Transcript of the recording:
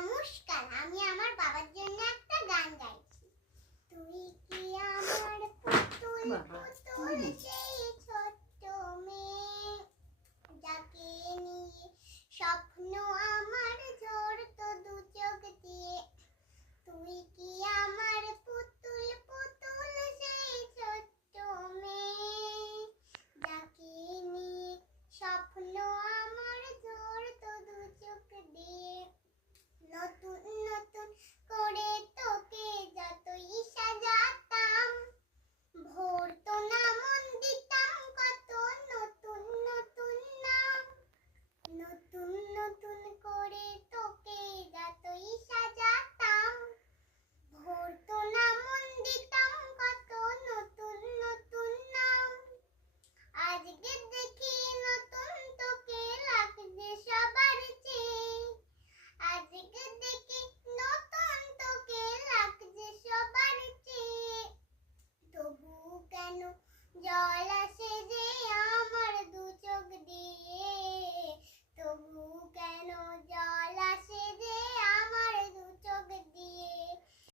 নমস্কার, আমি আমার বাবার জন্য একটা গান গাইছি। তুই কি আমার পুতুল পুতুল সেই ছোট্ট মেয়ে, যাকে নিয়ে স্বপ্ন আমার